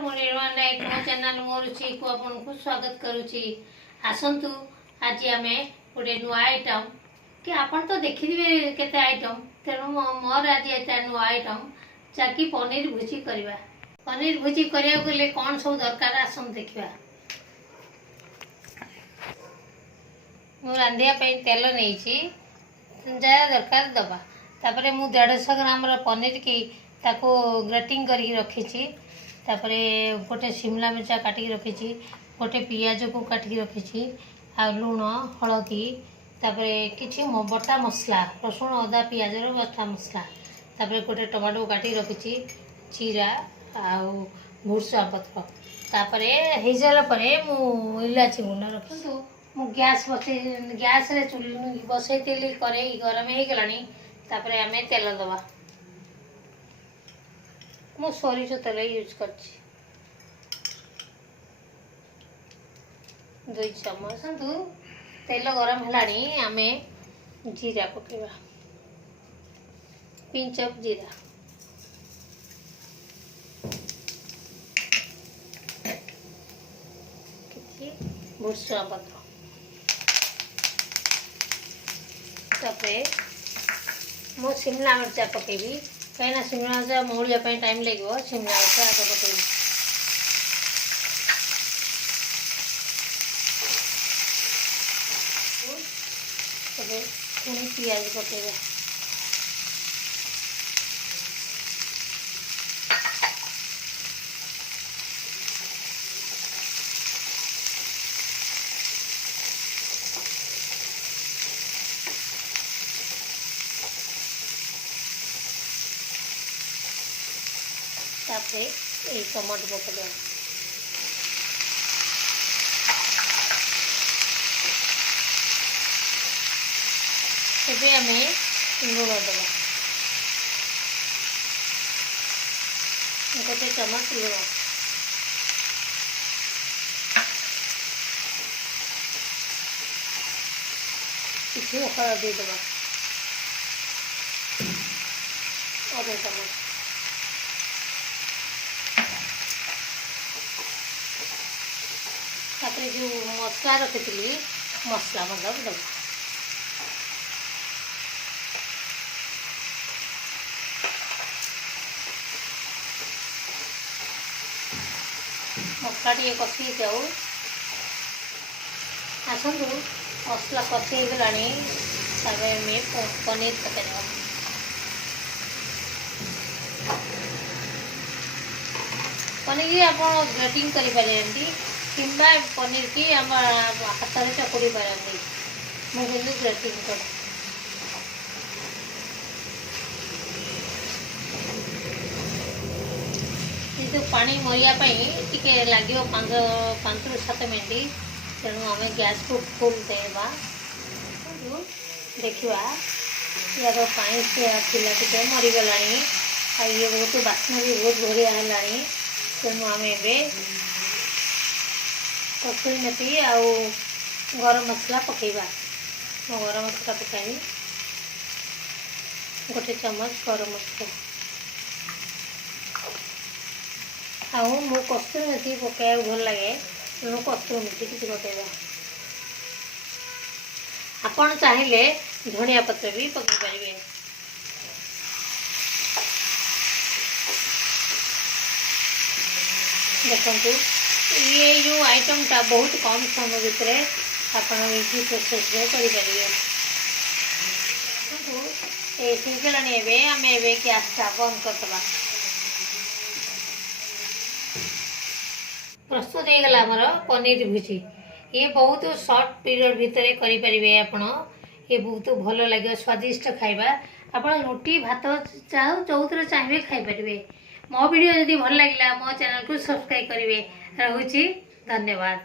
मु निर्माण नायक मो चैनल मोर रुचि को आपको स्वागत करुच्ची। आसतु आज आम गोटे नुआ आइटम कि आपन तो देखिए केते आइटम तेणु मोर आज नुआ आइटम जाकि पनीर भुजी करवा। पनीर भुजी करिया गले कौन सब दरकार आसन देखा। मु रांधिया तेल नहीं जहाँ दरकार दबा तापरे मु 150 ग्राम पनीर की ताको ग्रेटिंग करके रखी। तापरे गोटे शिमला मिर्चा काटिक रखी, गोटे पियाज को काटिक रखी, आ लुण हलदी तापरे किछि बटा मसला रसुण अदा पियाज बटा मसला तापरे गोटे टमाटो काटिक रखी, जीरा आउ भुर्सुआ पत्र तापरे हो सारा परे मु इलाची गुंड रखी। मु गैस रे चुली बसई करे गरम हो गलानी। तापरे आमे तेल दबा। मु सोरिष तेल यूज कर 2 चम्मच। तेल गरम है आमे जीरा पकेबा, पिंच ऑफ जीरा, भुर्सुआ पत्र तापरे मो शिमला मिर्चा पकेबी कहीं शिमला मिर्चा मौलिया टाइम लगे। शिमला मिर्चा आगे पकेबी पुणी पियाज पकेबा तापरे ये टमाटो पकेबा एबे आमे लुण दबा गोटे चम्मच लुण किसी हलदी दबा अधे चम्मच तापरे जो मसला रखी मसला मतलब दबा मसला टे कषि जाऊ। आसतु मसला कषि गला पनीर पकड़ पनीर आप ग्रेटिंग करें कि पनीर की आम हाथ में चकुड़ी पारती मुझे ग्रेटिंग कर पानी मरियापी लगे 5 ରୁ 7 मिनट। तेणु आम गैस को फुल देवा देखा यार पानी थिला टे मरीगला ये बहुत बास्ना भी बहुत बढ़िया है। तेणु आम ए कसूरी मेथी आउ गरम मसला पकेबा। गरम मसला पकाई गोटे चम्मच गरम मसला आउ मो कस्तूरी मेथी पकाया भल लगे। तेणु कस्तूरी मेथी किसी पकेबा। आपण चाहिए धनिया पत्र भी पकई पारे। देखु ये जो आइटम टा बहुत कम समय भितर आपड़ इजी प्रोसेस करें। सीझलानी आम ए गैस टा बंद करदे। प्रस्तुत हो गला आमर पनीर भुजी। ये बहुत शॉर्ट पीरियड भितर करें आपण। ये बहुत भल लगे स्वादिष्ट खाइबा। आपण रोटी भात चाहू चौथरे चाहिए खाईपारे। मो वीडियो जदि भल लगे मो चैनल को सब्सक्राइब करेंगे। रोची धन्यवाद।